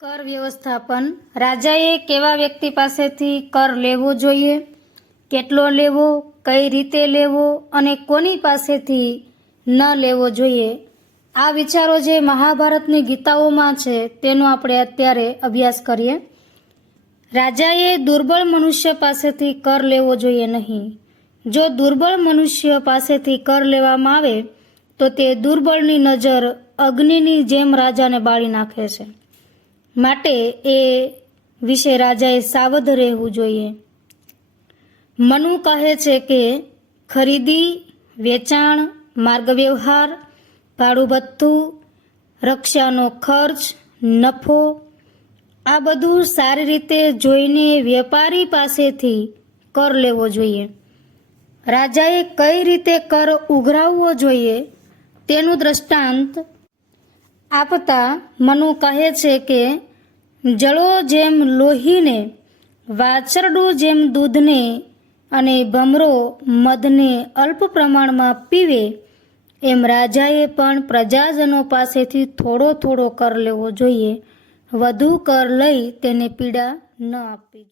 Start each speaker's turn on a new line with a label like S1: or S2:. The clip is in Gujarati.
S1: કર વ્યવસ્થાપન. રાજાએ કેવા વ્યક્તિ પાસેથી કર લેવો જોઈએ? કેટલો લેવો? કઈ રીતે લેવો? અને કોની પાસેથી ન લેવો જોઈએ? આ વિચારો જે મહાભારતની ગીતાઓમાં છે, તેનો આપણે અત્યારે અભ્યાસ કરીએ. રાજાએ દુર્બળ મનુષ્ય પાસેથી કર લેવો જોઈએ નહીં. જો દુર્બળ મનુષ્ય પાસેથી કર લેવામાં આવે, તો તે દુર્બળની નજર અગ્નિની જેમ રાજાને બાળી નાખે છે. માટે એ વિશે રાજાએ સાવધ રહેવું જોઈએ. મનુ કહે છે કે ખરીદી, વેચાણ માર્ગ વ્યવહાર ભાડું ભથ્થું રક્ષાનો ખર્ચ, નફો, આ બધું સારી રીતે જોઈને વેપારી પાસેથી કર લેવો જોઈએ. રાજાએ કઈ રીતે કર ઉઘરાવવો જોઈએ તેનું દ્રષ્ટાંત આપતા મનુ કહે છે કે, જળો જેમ લોહીને, વાછરડું જેમ દૂધને અને ભમરો મધને અલ્પ પ્રમાણમાં પીવે, એમ રાજાએ પણ પ્રજાજનો પાસેથી થોડો થોડો કર લેવો જોઈએ. વધુ કર લઈ તેને પીડા ન આપવી જોઈએ